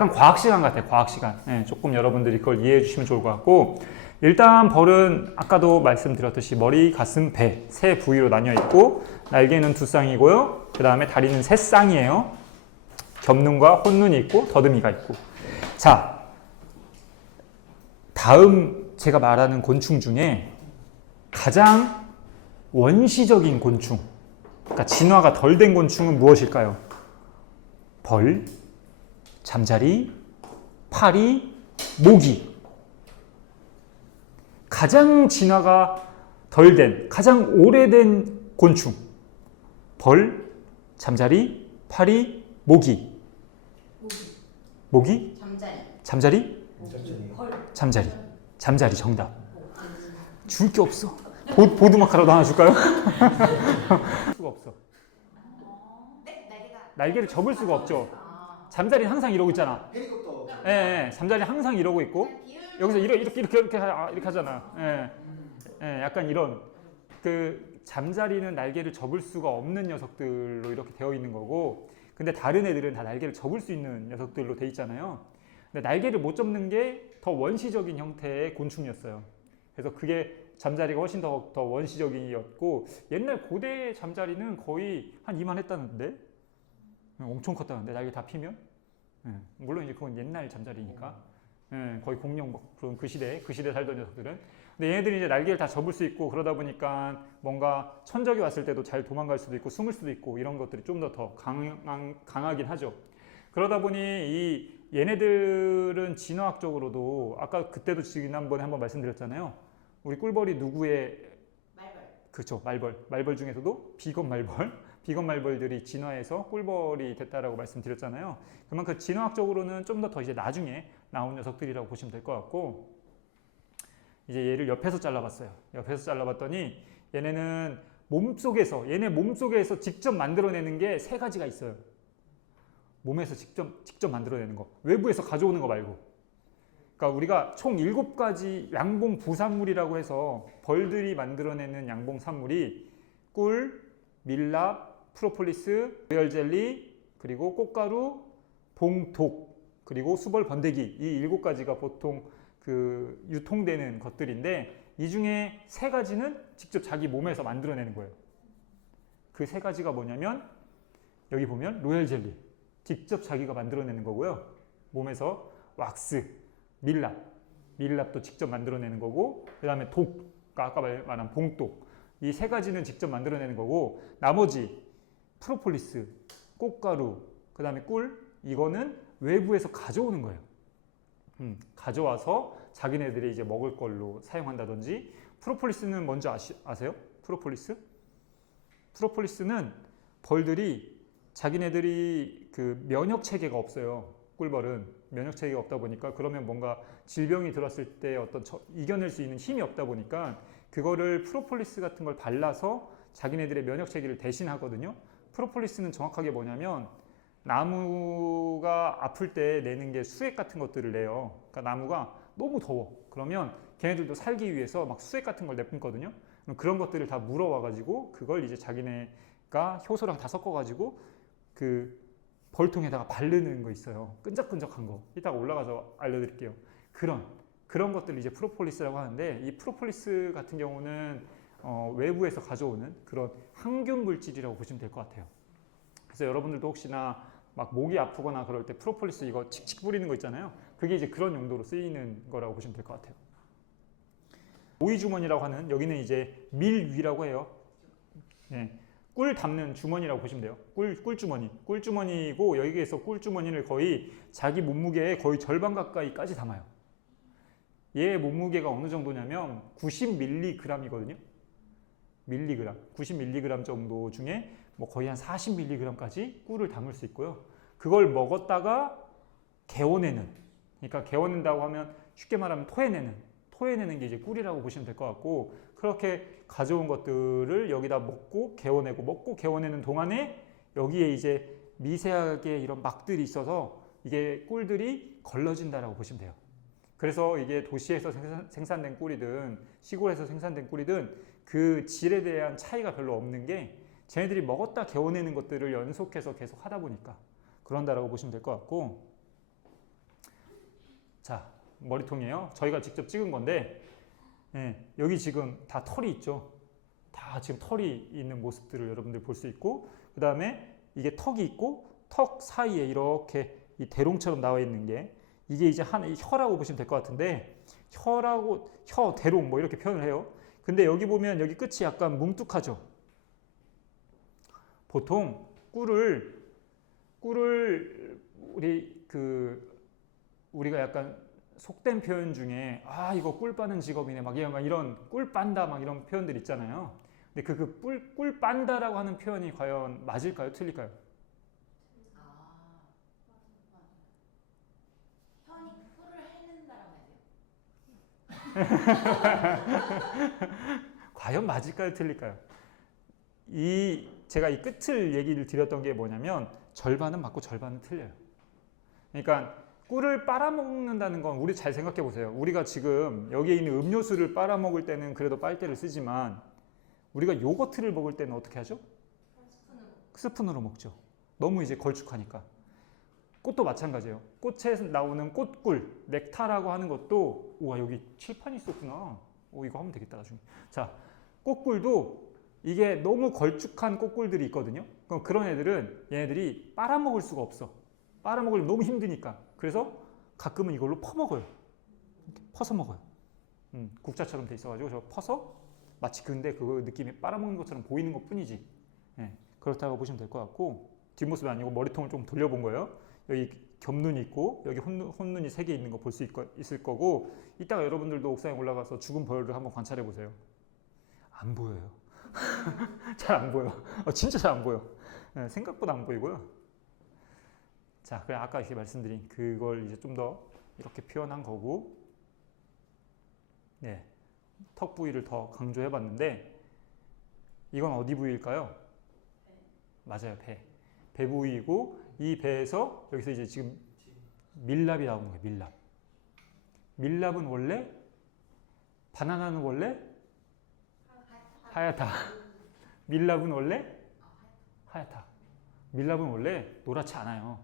약간 과학 시간 같아요. 과학 시간. 예, 조금 여러분들이 그걸 이해해 주시면 좋을 것 같고, 일단 벌은 아까도 말씀드렸듯이 머리, 가슴, 배 세 부위로 나뉘어 있고, 날개는 두 쌍이고요. 그 다음에 다리는 세 쌍이에요. 겹눈과 혼눈이 있고 더듬이가 있고. 자, 다음 제가 말하는 곤충 중에 가장 원시적인 곤충, 그러니까 진화가 덜 된 곤충은 무엇일까요? 벌, 잠자리, 파리, 모기. 가장 진화가 덜 된, 가장 오래된 곤충. 벌, 잠자리, 파리, 모기. 모기? 잠자리? 잠자리. 잠자리 정답. 줄 게 없어. 보드마카라도 하나 줄까요? 수가 없어. 날개를 접을 수가 없죠. 잠자리는 항상 이러고 있잖아. 헬리콥터. 예, 잠자리 항상 이러고 있고 여기서 이렇게 하잖아. 약간 이런 그 잠자리는 날개를 접을 수가 없는 녀석들로 이렇게 되어 있는 거고, 근데 다른 애들은 다 날개를 접을 수 있는 녀석들로 돼 있잖아요. 근데 날개를 못 접는 게 더 원시적인 형태의 곤충이었어요. 그래서 그게 잠자리가 훨씬 더 원시적이었고, 옛날 고대 잠자리는 거의 한 이만했다는데, 엄청 컸다는데 날개 다 피면. 물론 이제 그건 옛날 잠자리니까. 거의 공룡 그런 그 시대 살던 녀석들은. 근데 얘네들이 이제 날개를 다 접을 수 있고, 그러다 보니까 뭔가 천적이 왔을 때도 잘 도망갈 수도 있고 숨을 수도 있고 이런 것들이 좀 더 강하긴 하죠. 그러다 보니 이 얘네들은 진화학적으로도 아까 그때도 지난번에 한번 말씀드렸잖아요. 우리 꿀벌이 누구의 그렇죠, 말벌 중에서도 비건 말벌들이 진화해서 꿀벌이 됐다라고 말씀드렸잖아요. 그만큼 진화학적으로는 좀 더 이제 나중에 나온 녀석들이라고 보시면 될 것 같고, 이제 얘를 옆에서 잘라봤어요. 옆에서 잘라봤더니 얘네 몸속에서 직접 만들어내는 게 세 가지가 있어요. 몸에서 직접 만들어내는 거. 외부에서 가져오는 거 말고. 그러니까 우리가 총 7가지 양봉 부산물이라고 해서 벌들이 만들어내는 양봉 산물이 꿀, 밀랍, 프로폴리스, 로열 젤리, 그리고 꽃가루, 봉독, 그리고 수벌 번데기, 이 7가지가 보통 그 유통되는 것들인데, 이 중에 3가지는 직접 자기 몸에서 만들어내는 거예요. 그 3가지가 뭐냐면 여기 보면 로열 젤리 직접 자기가 만들어내는 거고요. 몸에서 왁스, 밀랍도 직접 만들어내는 거고, 그 다음에 독, 아까 말한 봉독, 이 3가지는 직접 만들어내는 거고, 나머지 프로폴리스, 꽃가루, 그 다음에 꿀, 이거는 외부에서 가져오는 거예요. 가져와서 자기네들이 이제 먹을 걸로 사용한다든지. 프로폴리스는 뭔지 아세요? 프로폴리스는 벌들이 자기네들이 그 면역 체계가 없어요. 꿀벌은 면역 체계가 없다 보니까, 그러면 뭔가 질병이 들었을 때 어떤 이겨낼 수 있는 힘이 없다 보니까 그거를 프로폴리스 같은 걸 발라서 자기네들의 면역 체계를 대신하거든요. 프로폴리스는 정확하게 뭐냐면 나무가 아플 때 내는 게 수액 같은 것들을 내요. 그러니까 나무가 너무 더워. 그러면 걔네들도 살기 위해서 막 수액 같은 걸 내뿜거든요. 그런 것들을 다 물어와가지고 그걸 이제 자기네가 효소랑 다 섞어가지고 그 벌통에다가 바르는 거 있어요. 끈적끈적한 거. 이따가 올라가서 알려드릴게요. 그런 것들을 이제 프로폴리스라고 하는데, 이 프로폴리스 같은 경우는 외부에서 가져오는 그런 항균 물질이라고 보시면 될 것 같아요. 그래서 여러분들도 혹시나 막 목이 아프거나 그럴 때 프로폴리스 이거 칙칙 뿌리는 거 있잖아요. 그게 이제 그런 용도로 쓰이는 거라고 보시면 될 것 같아요. 오이주머니라고 하는, 여기는 이제 밀위라고 해요. 꿀 담는 주머니라고 보시면 돼요. 꿀주머니고, 여기에서 꿀주머니를 거의 자기 몸무게의 거의 절반 가까이까지 담아요. 얘 몸무게가 어느 정도냐면 90mg이거든요. 90mg 정도 중에 뭐 거의 한 40mg까지 꿀을 담을 수 있고요. 그걸 먹었다가 개워내는, 그러니까 개워낸다고 하면 쉽게 말하면 토해내는 게 이제 꿀이라고 보시면 될 것 같고, 그렇게 가져온 것들을 여기다 먹고 개워내는 동안에 여기에 이제 미세하게 이런 막들이 있어서 이게 꿀들이 걸러진다라고 보시면 돼요. 그래서 이게 도시에서 생산된 꿀이든 시골에서 생산된 꿀이든 그 질에 대한 차이가 별로 없는 게, 쟤네들이 먹었다 개워내는 것들을 연속해서 계속 하다 보니까 그런다라고 보시면 될 것 같고, 자, 머리통이에요. 저희가 직접 찍은 건데, 예, 여기 지금 다 털이 있죠. 다 지금 털이 있는 모습들을 여러분들 볼 수 있고, 그 다음에 이게 턱이 있고, 턱 사이에 이렇게 이 대롱처럼 나와 있는 게, 이게 이제 하나의 혀라고 보시면 될 것 같은데, 혀, 대롱 뭐 이렇게 표현을 해요. 근데 여기 보면 여기 끝이 약간 뭉툭하죠. 보통 꿀을 우리가 약간 속된 표현 중에 이거 꿀 빠는 직업이네 막 이런 꿀 빤다 막 이런 표현들 있잖아요. 근데 꿀 빤다라고 하는 표현이 과연 맞을까요? 틀릴까요? 현이 꿀을 해낸다라고 해야 돼요? 과연 맞을까요? 틀릴까요? 제가 이 끝을 얘기를 드렸던 게 뭐냐면 절반은 맞고 절반은 틀려요. 그러니까 꿀을 빨아먹는다는 건 우리 잘 생각해 보세요. 우리가 지금 여기에 있는 음료수를 빨아먹을 때는 그래도 빨대를 쓰지만 우리가 요거트를 먹을 때는 어떻게 하죠? 스푼으로 먹죠. 너무 이제 걸쭉하니까. 꽃도 마찬가지예요. 꽃에 나오는 꽃꿀, 넥타라고 하는 것도 우와 여기 칠판이 있었구나. 이거 하면 되겠다 나중에. 자, 꽃꿀도 이게 너무 걸쭉한 꽃꿀들이 있거든요. 그럼 그런 애들은 얘네들이 빨아먹을 수가 없어. 빨아먹으려면 너무 힘드니까. 그래서 가끔은 이걸로 퍼먹어요. 이렇게 퍼서 먹어요. 국자처럼 돼 있어가지고 저 퍼서 마치 근데 그 느낌이 빨아먹는 것처럼 보이는 것 뿐이지. 네, 그렇다고 보시면 될 것 같고 뒷모습이 아니고 머리통을 좀 돌려본 거예요. 여기 겹눈이 있고 여기 혼눈이 3개 있는 거 볼 수 있을 거고 이따가 여러분들도 옥상에 올라가서 죽은 벌을 한번 관찰해 보세요. 안 보여요. 잘 안 보여. 진짜 잘 안 보여. 네, 생각보다 안 보이고요. 자, 그래 아까 이렇게 말씀드린 그걸 이제 좀 더 이렇게 표현한 거고, 네, 턱 부위를 더 강조해 봤는데 이건 어디 부위일까요? 맞아요, 배 부위이고 이 배에서 여기서 이제 지금 밀랍이 나오는 거예요. 밀랍은 원래 바나나는 원래 하얗다. 밀랍은 원래 하얗다. 밀랍은 원래 노랗지 않아요.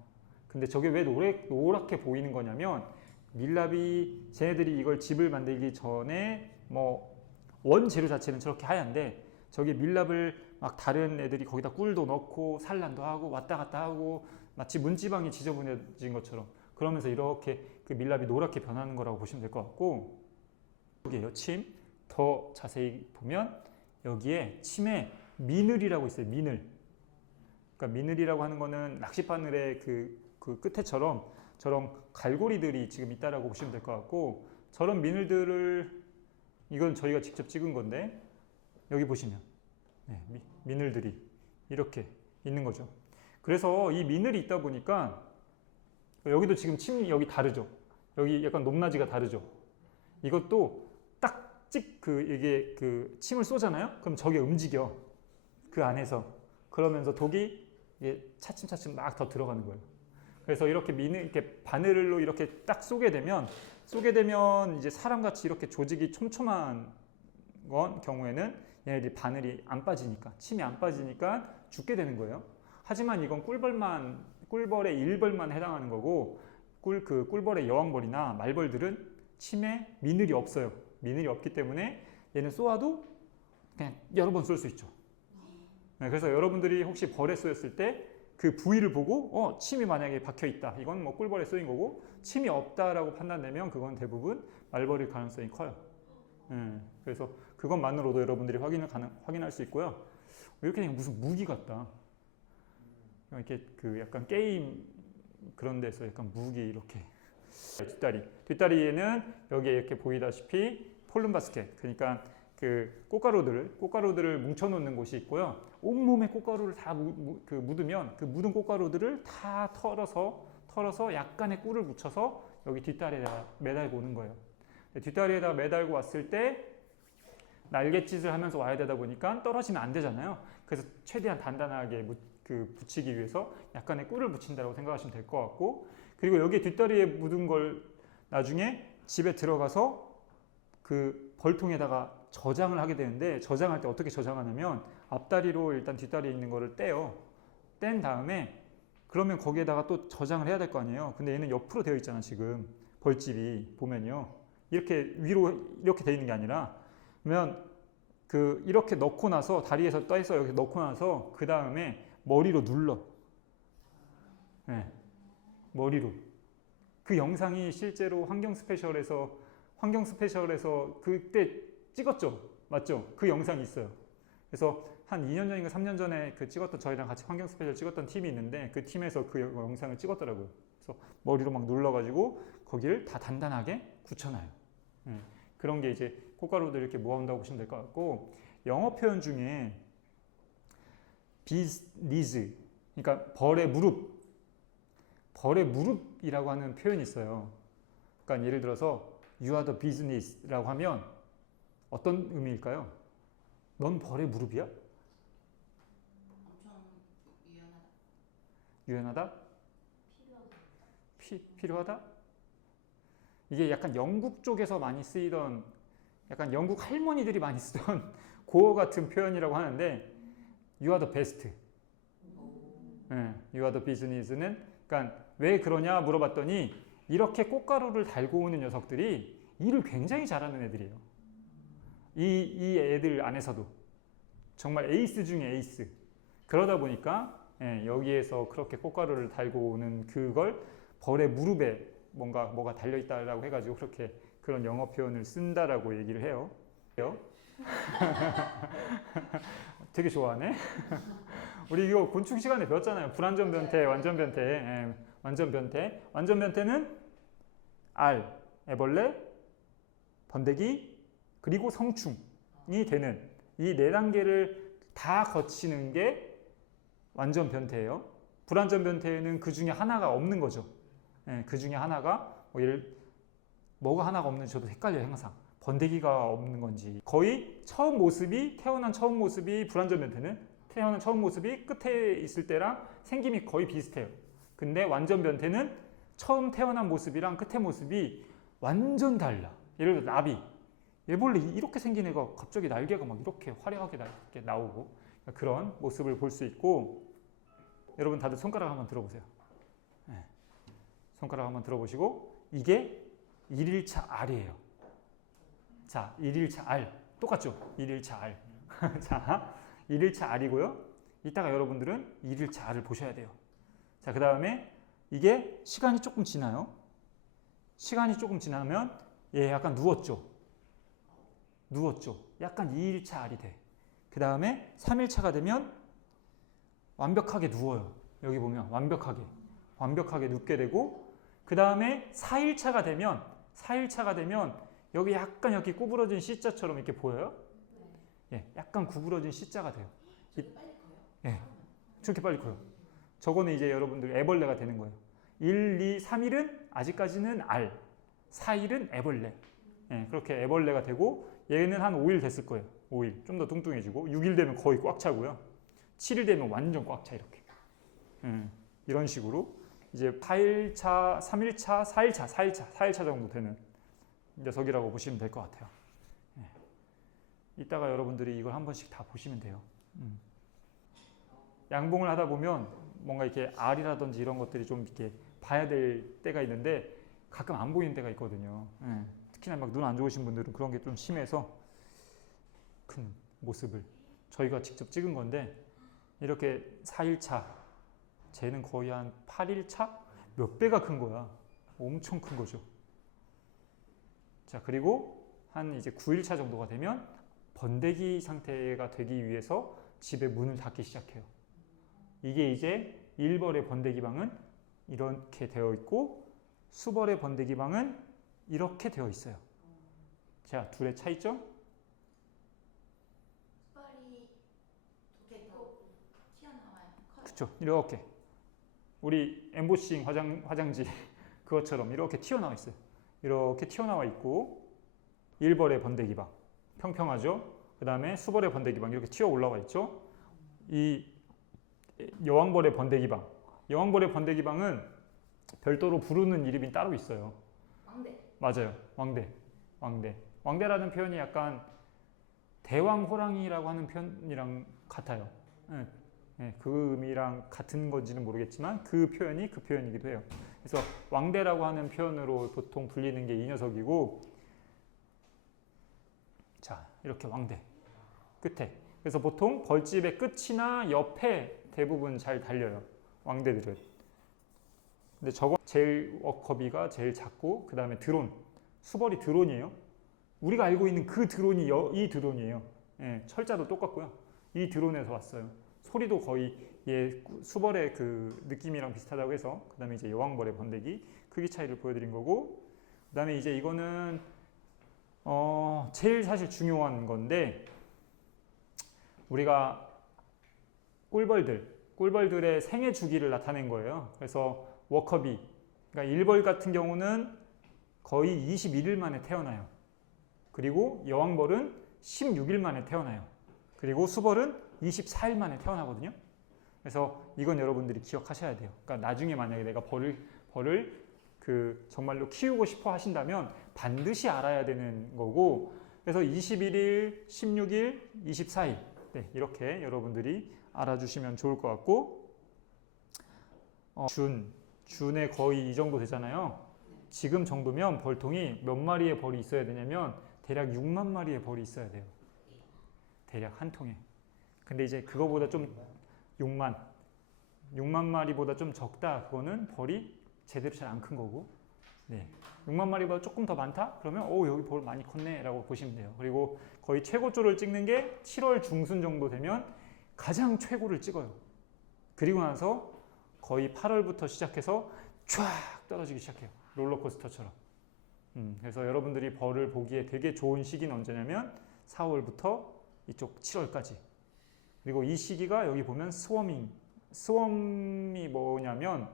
근데 저게 왜 노랗게 보이는 거냐면 밀랍이 쟤네들이 이걸 집을 만들기 전에 뭐 원재료 자체는 저렇게 하얀데 저게 밀랍을 막 다른 애들이 거기다 꿀도 넣고 산란도 하고 왔다 갔다 하고 마치 문지방이 지저분해진 것처럼 그러면서 이렇게 그 밀랍이 노랗게 변하는 거라고 보시면 될 것 같고, 여기에요. 침. 더 자세히 보면 여기에 침에 미늘이라고 있어요. 미늘. 그러니까 미늘이라고 하는 거는 낚싯바늘의 그 끝에처럼 저런 갈고리들이 지금 있다라고 보시면 될 것 같고, 저런 미늘들을 이건 저희가 직접 찍은 건데 여기 보시면 네, 미늘들이 이렇게 있는 거죠. 그래서 이 미늘이 있다 보니까 여기도 지금 침 여기 다르죠. 여기 약간 높낮이가 다르죠. 이것도 이게 침을 쏘잖아요. 그럼 저게 움직여 그 안에서. 그러면서 독이 차츰차츰 막 더 들어가는 거예요. 그래서 이렇게 이렇게 바늘로 이렇게 딱 쏘게 되면 이제 사람같이 이렇게 조직이 촘촘한 경우에는 얘네들이 바늘이 안 빠지니까, 침이 안 빠지니까 죽게 되는 거예요. 하지만 이건 꿀벌의 일벌만 해당하는 거고, 꿀벌의 여왕벌이나 말벌들은 침에 미늘이 없어요. 미늘이 없기 때문에 얘는 쏘아도 그냥 여러 번 쏠 수 있죠. 네, 그래서 여러분들이 혹시 벌에 쏘였을 때 그 부위를 보고 침이 만약에 박혀 있다, 이건 뭐 꿀벌에 쏘인 거고, 침이 없다라고 판단되면 그건 대부분 말벌일 가능성이 커요. 그래서 그것만으로도 여러분들이 확인할 수 있고요. 이렇게 되면 무슨 무기 같다. 이렇게 약간 게임 그런 데서 약간 무기 이렇게. 뒷다리에는 여기에 이렇게 보이다시피 폴른 바스켓, 그러니까 꽃가루들을 뭉쳐놓는 곳이 있고요. 온몸에 꽃가루를 다 묻으면 그 묻은 꽃가루들을 다 털어서 약간의 꿀을 묻혀서 여기 뒷다리에다 매달고 오는 거예요. 뒷다리에다 매달고 왔을 때 날갯짓을 하면서 와야 되다 보니까 떨어지면 안 되잖아요. 그래서 최대한 단단하게 붙이기 위해서 약간의 꿀을 묻힌다고 생각하시면 될 것 같고, 그리고 여기 뒷다리에 묻은 걸 나중에 집에 들어가서 그 벌통에다가 저장을 하게 되는데, 저장할 때 어떻게 저장하냐면 앞다리로 일단 뒷다리에 있는 거를 떼요. 뗀 다음에 그러면 거기에다가 또 저장을 해야 될 거 아니에요. 근데 얘는 옆으로 되어 있잖아 지금. 벌집이 보면요. 이렇게 위로 이렇게 돼 있는 게 아니라 그러면 그 이렇게 넣고 나서 다리에서 떠서 이렇게 넣고 나서 그 다음에 머리로 눌러. 네, 머리로. 그 영상이 실제로 환경 스페셜에서 그때 찍었죠. 맞죠? 그 영상이 있어요. 그래서 한 2년 전인가 3년 전에 그 찍었던 저희랑 같이 환경 스페셜 찍었던 팀이 있는데 그 팀에서 그 영상을 찍었더라고요. 그래서 머리로 막 눌러가지고 거기를 다 단단하게 굳혀놔요. 그런 게 이제 꽃가루들 이렇게 모아온다고 보시면 될 것 같고 영어 표현 중에 bee's knees 그러니까 벌의 무릎이라고 하는 표현이 있어요. 그러니까 예를 들어서 you are the bee's knees라고 하면 어떤 의미일까요? 넌 벌의 무릎이야? 엄청 유연하다. 유연하다? 필요하다. 필요하다? 이게 약간 영국 쪽에서 많이 쓰이던 약간 영국 할머니들이 많이 쓰던 고어 같은 표현이라고 하는데 you are the best. 네, you are the business는 그러니까 왜 그러냐 물어봤더니 이렇게 꽃가루를 달고 오는 녀석들이 일을 굉장히 잘하는 애들이에요. 이 애들 안에서도 정말 에이스 중에 에이스. 그러다 보니까 여기에서 그렇게 꽃가루를 달고 오는 그걸 벌의 무릎에 뭐가 달려있다라고 해가지고 그렇게 그런 영어 표현을 쓴다라고 얘기를 해요. 되게 좋아하네. 우리 이거 곤충 시간에 배웠잖아요. 불완전 변태, 완전 변태. 완전 변태. 완전 변태는 알, 애벌레, 번데기, 그리고 성충이 되는 이 네 단계를 다 거치는 게 완전 변태예요. 불완전 변태는 그 중에 하나가 없는 거죠. 그 중에 하나가 뭐가 하나가 없는지 저도 헷갈려요 항상. 번데기가 없는 건지 거의 태어난 처음 모습이 불완전 변태는 태어난 처음 모습이 끝에 있을 때랑 생김이 거의 비슷해요. 근데 완전 변태는 처음 태어난 모습이랑 끝의 모습이 완전 달라. 예를 들어 나비. 애벌레 이렇게 생긴 애가 갑자기 날개가 막 이렇게 화려하게 나오고 그런 모습을 볼 수 있고 여러분 다들 손가락 한번 들어보세요. 손가락 한번 들어보시고 이게 1일차 R이에요. 자, 1일차 R. 똑같죠? 1일차 R. 자, 1일차 R이고요. 이따가 여러분들은 1일차 R을 보셔야 돼요. 자, 그 다음에 이게 시간이 조금 지나요. 시간이 조금 지나면 얘 약간 누웠죠? 약간 2일차 R이 돼. 그 다음에 3일차가 되면 완벽하게 누워요. 여기 보면 완벽하게 눕게 되고 그 다음에 4일차가 되면 여기 약간 여기 구부러진 C자처럼 이렇게 보여요? 예, 약간 구부러진 C자가 돼요. 저기 빨리 커요? 예, 저렇게 빨리 커요. 저거는 이제 여러분들 애벌레가 되는 거예요. 1, 2, 3일은 아직까지는 알, 4일은 애벌레. 예, 그렇게 애벌레가 되고 얘는 한 5일 됐을 거예요. 5일. 좀 더 뚱뚱해지고 6일 되면 거의 꽉 차고요. 7일 되면 완전 꽉 차 이렇게. 이런 식으로 이제 8일차, 3일차, 4일차 정도 되는 녀석이라고 보시면 될 것 같아요. 이따가 여러분들이 이걸 한 번씩 다 보시면 돼요. 양봉을 하다 보면 뭔가 이렇게 R이라든지 이런 것들이 좀 이렇게 봐야 될 때가 있는데 가끔 안 보이는 때가 있거든요. 특히나 막 눈 안 좋으신 분들은 그런 게 좀 심해서 큰 모습을 저희가 직접 찍은 건데 이렇게 4일차 쟤는 거의 한 8일차? 몇 배가 큰 거야. 엄청 큰 거죠. 자, 그리고 한 이제 9일차 정도가 되면 번데기 상태가 되기 위해서 집에 문을 닫기 시작해요. 이게 이제 1벌의 번데기방은 이렇게 되어 있고 수벌의 번데기방은 이렇게 되어 있어요. 자, 둘의 차이점? 수발이 이렇게 더 튀어나와요. 커요. 그쵸, 이렇게 우리 엠보싱 화장지 그것처럼 이렇게 튀어나와 있어요. 이렇게 튀어나와 있고 1벌의 번데기방 평평하죠. 그 다음에 수벌의 번데기방 이렇게 튀어 올라와 있죠. 이 여왕벌의 번데기방은 별도로 부르는 이름이 따로 있어요. 왕대. 맞아요. 왕대라는 표현이 약간 대왕호랑이라고 하는 표현이랑 같아요. 그 의미랑 같은 건지는 모르겠지만 그 표현이기도 해요. 그래서 왕대라고 하는 표현으로 보통 불리는 게 이 녀석이고, 자, 이렇게 왕대 끝에. 그래서 보통 벌집의 끝이나 옆에 대부분 잘 달려요, 왕대들은. 근데 저거 제일 워커비가 제일 작고, 그 다음에 드론, 수벌이 드론이에요. 우리가 알고 있는 그 드론이 이 드론이에요. 예, 철자도 똑같고요. 이 드론에서 왔어요. 소리도 거의 수벌의 그 느낌이랑 비슷하다고 해서, 그 다음에 이제 여왕벌의 번데기 크기 차이를 보여드린 거고, 그 다음에 이제 이거는 제일 사실 중요한 건데, 우리가 꿀벌들의 생애 주기를 나타낸 거예요. 그래서 워커비, 그러니까 일벌 같은 경우는 거의 21일 만에 태어나요. 그리고 여왕벌은 16일 만에 태어나요. 그리고 수벌은 24일 만에 태어나거든요. 그래서 이건 여러분들이 기억하셔야 돼요. 그러니까 나중에 만약에 내가 벌을 그 정말로 키우고 싶어 하신다면 반드시 알아야 되는 거고, 그래서 21일, 16일, 24일 네, 이렇게 여러분들이 알아주시면 좋을 것 같고, 준에 거의 이 정도 되잖아요. 지금 정도면 벌통이 몇 마리의 벌이 있어야 되냐면 대략 6만 마리의 벌이 있어야 돼요. 대략 한 통에. 근데 이제 그거보다 좀 6만 마리보다 좀 적다. 그거는 벌이 제대로 잘 안 큰 거고. 네. 6만 마리보다 조금 더 많다? 그러면 여기 벌 많이 컸네 라고 보시면 돼요. 그리고 거의 최고조를 찍는 게 7월 중순 정도 되면 가장 최고를 찍어요. 그리고 나서 거의 8월부터 시작해서 쫙 떨어지기 시작해요. 롤러코스터처럼. 그래서 여러분들이 벌을 보기에 되게 좋은 시기는 언제냐면 4월부터 이쪽 7월까지. 그리고 이 시기가 여기 보면 스웜이 뭐냐면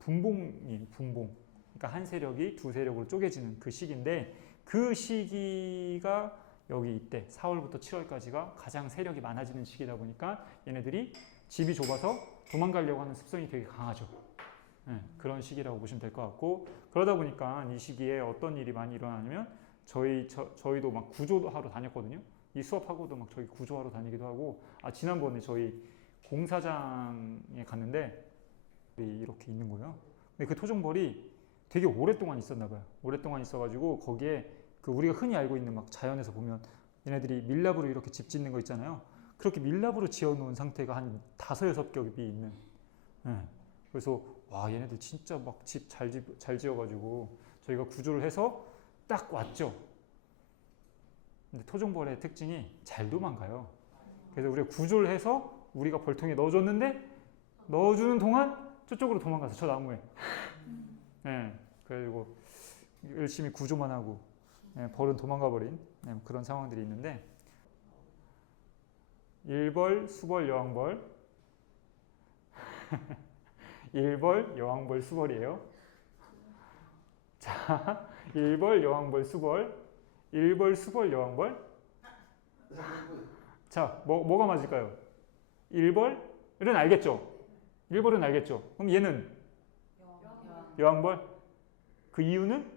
분봉이에요. 분봉. 그러니까 한 세력이 두 세력으로 쪼개지는 그 시기인데, 그 시기가 여기 이때 4월부터 7월까지가 가장 세력이 많아지는 시기다 보니까 얘네들이 집이 좁아서 도망가려고 하는 습성이 되게 강하죠. 네, 그런 시기라고 보시면 될 것 같고, 그러다 보니까 이 시기에 어떤 일이 많이 일어나냐면 저희도 막 구조하러 다녔거든요. 이 수업하고도 막 저희 구조하러 다니기도 하고, 지난번에 저희 공사장에 갔는데 이렇게 있는 거예요. 근데 그 토종벌이 되게 오랫동안 있었나 봐요. 오랫동안 있어가지고 거기에 그 우리가 흔히 알고 있는 막 자연에서 보면 얘네들이 밀랍으로 이렇게 집 짓는 거 있잖아요. 그렇게 밀랍으로 지어놓은 상태가 한 5-6겹이 있는. 네. 그래서 와, 얘네들 진짜 막 집 잘 지어가지고 저희가 구조를 해서 딱 왔죠. 근데 토종벌의 특징이 잘 도망가요. 그래서 우리가 구조를 해서 우리가 벌통에 넣어줬는데 넣어주는 동안 저쪽으로 도망가서 저 나무에. 네, 그래가지고 열심히 구조만 하고 벌은 도망가 버린 그런 상황들이 있는데, 일벌, 수벌, 여왕벌. 일벌, 여왕벌, 수벌이에요. 자, 일벌, 여왕벌, 수벌. 일벌, 수벌, 여왕벌. 자, 뭐가 맞을까요? 일벌은 알겠죠? 일벌은 알겠죠? 그럼 얘는 여왕벌. 그 이유는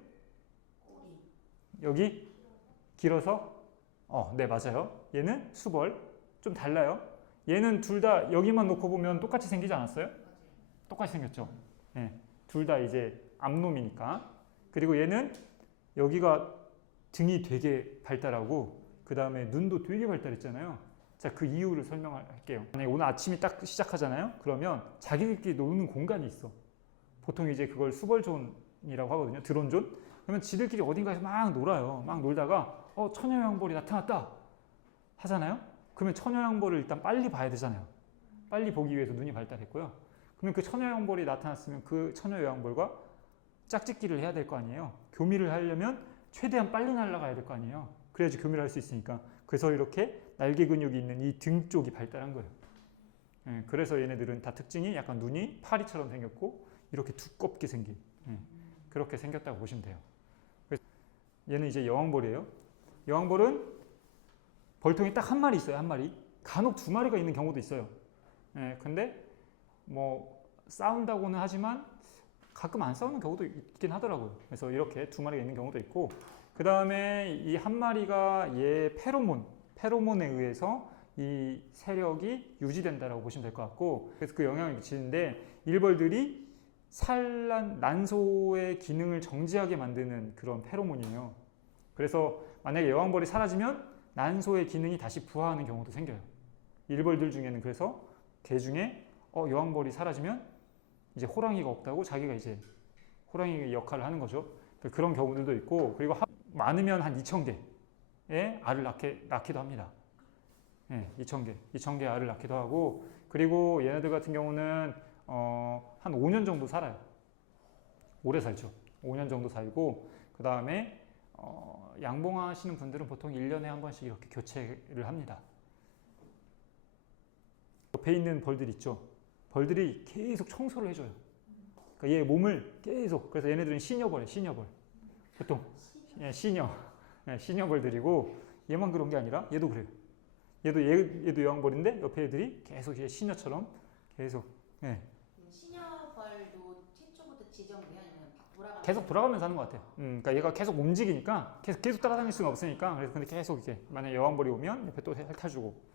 여기 길어서 네, 맞아요. 얘는 수벌. 좀 달라요. 얘는 둘 다 여기만 놓고 보면 똑같이 생기지 않았어요? 똑같이 생겼죠. 네, 둘 다 이제 암놈이니까. 그리고 얘는 여기가 등이 되게 발달하고 그 다음에 눈도 되게 발달했잖아요. 자, 그 이유를 설명할게요. 만약에 오늘 아침이 딱 시작하잖아요. 그러면 자기들끼리 노는 공간이 있어. 보통 이제 그걸 수벌존이라고 하거든요. 드론존. 그러면 지들끼리 어딘가에서 막 놀아요. 막 놀다가 처녀양벌이 나타났다 하잖아요. 그러면 처녀양벌을 일단 빨리 봐야 되잖아요. 빨리 보기 위해서 눈이 발달했고요. 그러면 그 처녀양벌이 나타났으면 그 처녀여왕벌과 짝짓기를 해야 될 거 아니에요. 교미를 하려면 최대한 빨리 날아가야 될 거 아니에요. 그래야지 교미를 할 수 있으니까. 그래서 이렇게 날개 근육이 있는 이 등 쪽이 발달한 거예요. 그래서 얘네들은 다 특징이 약간 눈이 파리처럼 생겼고 이렇게 두껍게 생긴 그렇게 생겼다고 보시면 돼요. 그래서 얘는 이제 여왕벌이에요. 여왕벌은 벌통이 딱 한 마리 있어요. 한 마리. 간혹 2마리가 있는 경우도 있어요. 근데 뭐 싸운다고는 하지만 가끔 안 싸우는 경우도 있긴 하더라고요. 그래서 이렇게 2마리가 있는 경우도 있고, 그 다음에 이 한 마리가 얘 페로몬에 의해서 이 세력이 유지된다라고 보시면 될 것 같고, 그래서 그 영향을 미치는데 일벌들이 난소의 기능을 정지하게 만드는 그런 페로몬이에요. 그래서 만약에 여왕벌이 사라지면 난소의 기능이 다시 부화하는 경우도 생겨요. 일벌들 중에는 그래서 개 중에 여왕벌이 사라지면 이제 호랑이가 없다고 자기가 이제 호랑이 역할을 하는 거죠. 그런 경우들도 있고, 그리고 많으면 한 2,000개의 알을 낳기도 합니다. 네, 2,000개 알을 낳기도 하고, 그리고 얘네들 같은 경우는 한 5년 정도 살아요. 오래 살죠. 5년 정도 살고, 그 다음에 양봉하시는 분들은 보통 1년에 한 번씩 이렇게 교체를 합니다. 옆에 있는 벌들 있죠. 벌들이 계속 청소를 해줘요. 그러니까 얘 몸을 계속, 그래서 얘네들은 시녀벌이에요. 시녀벌. 보통 시녀벌들이고, 얘만 그런 게 아니라 얘도 그래요. 얘도 여왕벌인데 옆에 애들이 계속 시녀처럼 계속 시녀벌도 최초부터 지정돼요? 아니면 계속 돌아가면서 하는 것 같아요. 그러니까 얘가 계속 움직이니까 계속 따라다닐 수는 없으니까, 그래서 근데 계속 이렇게 만약 여왕벌이 오면 옆에 또 핥아주고.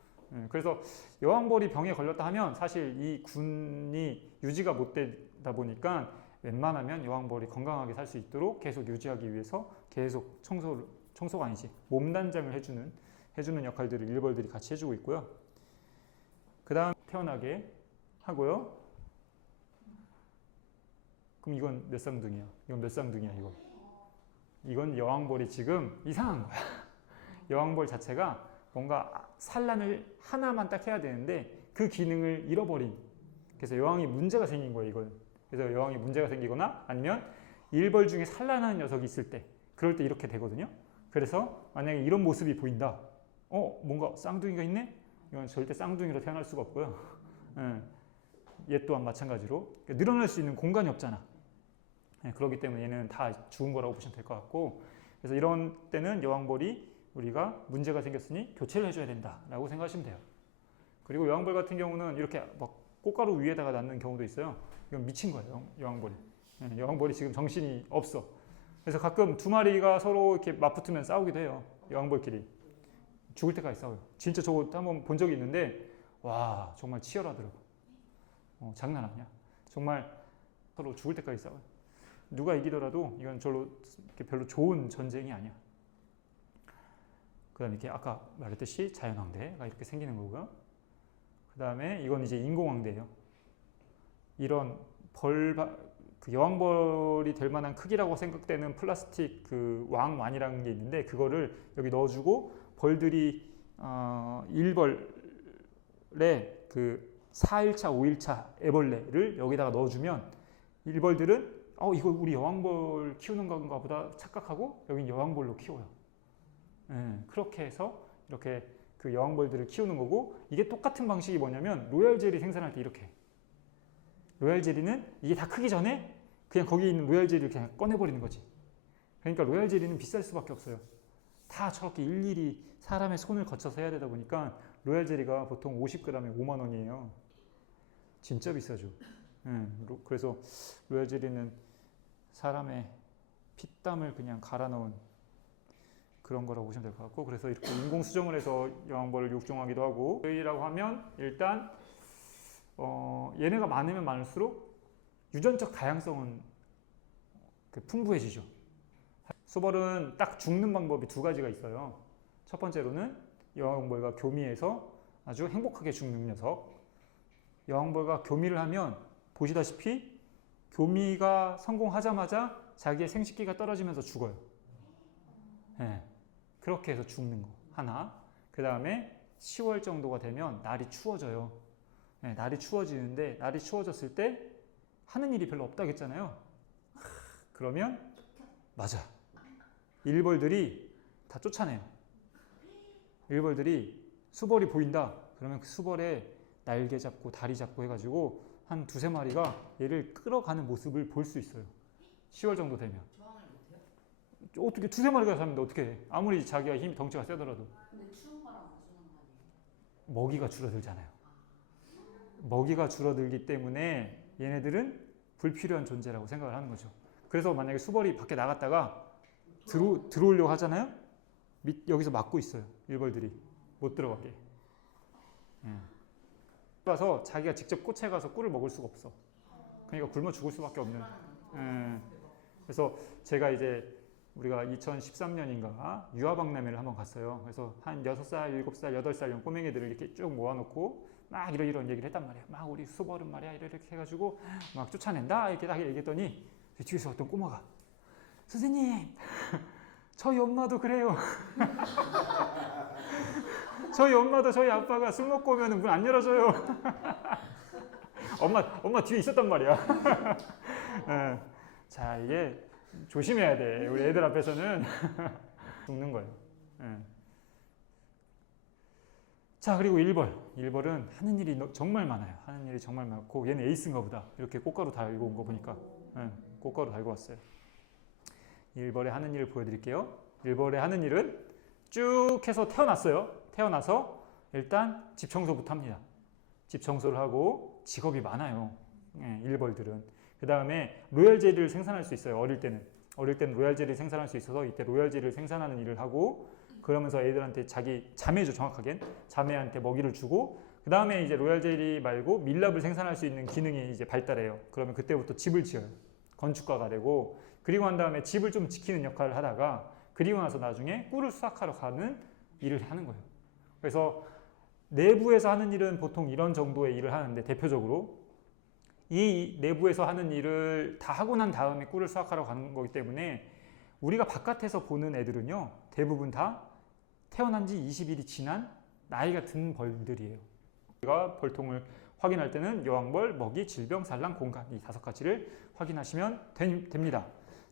그래서 여왕벌이 병에 걸렸다 하면 사실 이 군이 유지가 못 되다 보니까 웬만하면 여왕벌이 건강하게 살 수 있도록 계속 유지하기 위해서 계속 청소가 아니지, 몸단장을 해주는 역할들을 일벌들이 같이 해주고 있고요. 그 다음 태어나게 하고요. 그럼 이건 몇 쌍둥이야? 이건 몇 쌍둥이야 이거? 이건 여왕벌이 지금 이상한 거야. 여왕벌 자체가 뭔가 산란을 하나만 딱 해야 되는데 그 기능을 잃어버린, 그래서 여왕이 문제가 생긴 거예요 이건. 그래서 여왕이 문제가 생기거나 아니면 일벌 중에 산란하는 녀석이 있을 때, 그럴 때 이렇게 되거든요. 그래서 만약에 이런 모습이 보인다, 뭔가 쌍둥이가 있네? 이건 절대 쌍둥이로 태어날 수가 없고요. 얘 또한 마찬가지로 늘어날 수 있는 공간이 없잖아. 그렇기 때문에 얘는 다 죽은 거라고 보시면 될 것 같고, 그래서 이런 때는 여왕벌이 우리가 문제가 생겼으니 교체를 해줘야 된다라고 생각하시면 돼요. 그리고 여왕벌 같은 경우는 이렇게 막 꽃가루 위에다가 낳는 경우도 있어요. 이건 미친 거예요, 여왕벌이. 여왕벌이 지금 정신이 없어. 그래서 가끔 두 마리가 서로 이렇게 맞붙으면 싸우기도 해요. 여왕벌끼리 죽을 때까지 싸워요. 진짜 저거 한번 본 적이 있는데 와 정말 치열하더라고. 장난 아니야. 정말 서로 죽을 때까지 싸워요. 누가 이기더라도 이건 별로 좋은 전쟁이 아니야. 그 다음에 이렇게 아까 말했듯이 자연왕대가 이렇게 생기는 거고요. 그 다음에 이건 이제 인공왕대예요. 이런 그 여왕벌이 될 만한 크기라고 생각되는 플라스틱 그 왕완이라는 게 있는데, 그거를 여기 넣어주고 벌들이 일벌의 그 4일차, 5일차 애벌레를 여기다가 넣어주면 일벌들은 이거 우리 여왕벌 키우는 건가 보다 착각하고 여긴 여왕벌로 키워요. 그렇게 해서 이렇게 그 여왕벌들을 키우는 거고, 이게 똑같은 방식이 뭐냐면 로얄 젤리 생산할 때 이렇게, 로얄 젤리는 이게 다 크기 전에 그냥 거기 있는 로얄 젤리를 그냥 꺼내버리는 거지. 그러니까 로얄 젤리는 비쌀 수밖에 없어요. 다 저렇게 일일이 사람의 손을 거쳐서 해야 되다 보니까 로얄 젤리가 보통 50g에 5만 원이에요. 진짜 비싸죠. 그래서 로얄 젤리는 사람의 피땀을 그냥 갈아 넣은 그런 거라고 보시면 될 것 같고, 그래서 이렇게 인공 수정을 해서 여왕벌을 육종하기도 하고, 저희라고 하면 일단 얘네가 많으면 많을수록 유전적 다양성은 풍부해지죠. 수벌은 딱 죽는 방법이 두 가지가 있어요. 첫 번째로는 여왕벌과 교미해서 아주 행복하게 죽는 녀석. 여왕벌과 교미를 하면 보시다시피 교미가 성공하자마자 자기의 생식기가 떨어지면서 죽어요. 그렇게 해서 죽는 거 하나. 그 다음에 10월 정도가 되면 날이 추워져요. 날이 추워지는데, 날이 추워졌을 때 하는 일이 별로 없다고 했잖아요. 그러면 맞아, 일벌들이 다 쫓아내요. 일벌들이 수벌이 보인다 그러면 그 수벌에 날개 잡고 다리 잡고 해가지고 한 두세 마리가 얘를 끌어가는 모습을 볼 수 있어요. 10월 정도 되면. 저항을 못해요? 어떻게 두세 마리가 사는데 어떻게 해? 아무리 자기가 힘 덩치가 세더라도. 근데 추운 거랑 무슨 상관이에요? 먹이가 줄어들잖아요. 먹이가 줄어들기 때문에 얘네들은 불필요한 존재라고 생각을 하는 거죠. 그래서 만약에 수벌이 밖에 나갔다가 들어오려고 하잖아요. 여기서 막고 있어요. 일벌들이 못 들어가게. 가서 자기가 직접 꽃에 가서 꿀을 먹을 수가 없어. 그러니까 굶어 죽을 수밖에 없는. 예. 그래서 제가 이제 우리가 2013년인가 유아박람회를 한번 갔어요. 그래서 한 6살, 7살, 8살 이런 꼬맹이들을 이렇게 쭉 모아놓고 막 이런 얘기를 했단 말이야. 막 우리 수벌은 말이야 이렇게 해가지고 막 쫓아낸다 이렇게 딱 얘기했더니 뒤에서 어떤 꼬마가 선생님 저희 엄마도 그래요. 저희 엄마도 저희 아빠가 술 먹고 오면 문 안 열어줘요. 엄마 뒤에 있었단 말이야. 예. 자, 이게 조심해야 돼. 우리 애들 앞에서는 죽는 거예요. 예. 자, 그리고 1벌은 하는 일이 정말 많아요. 하는 일이 정말 많고 얘는 에이스인가 보다. 이렇게 꽃가루 달고 온 거 보니까. 예. 꽃가루 달고 왔어요. 1벌의 하는 일을 보여드릴게요. 1벌의 하는 일은 쭉 해서 태어났어요. 태어나서 일단 집 청소부터 합니다. 집 청소를 하고 직업이 많아요. 예, 1벌들은. 그 다음에 로얄 젤리를 생산할 수 있어요. 어릴 때는 로얄 젤리를 생산할 수 있어서 이때 로얄 젤리를 생산하는 일을 하고 그러면서 애들한테 자기 자매죠. 정확하겐 자매한테 먹이를 주고 그 다음에 이제 로얄 젤리 말고 밀랍을 생산할 수 있는 기능이 이제 발달해요. 그러면 그때부터 집을 지어요. 건축가가 되고 그리고 한 다음에 집을 좀 지키는 역할을 하다가 그리고 나서 나중에 꿀을 수확하러 가는 일을 하는 거예요. 그래서 내부에서 하는 일은 보통 이런 정도의 일을 하는데 대표적으로 이 내부에서 하는 일을 다 하고 난 다음에 꿀을 수확하러 가는 거기 때문에 우리가 바깥에서 보는 애들은요 대부분 다 태어난 지 20일이 지난 나이가 든 벌들이에요. 우리가 벌통을 확인할 때는 여왕벌, 먹이, 질병, 산란, 공간 이 5가지를 확인하시면 됩니다.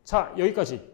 자, 여기까지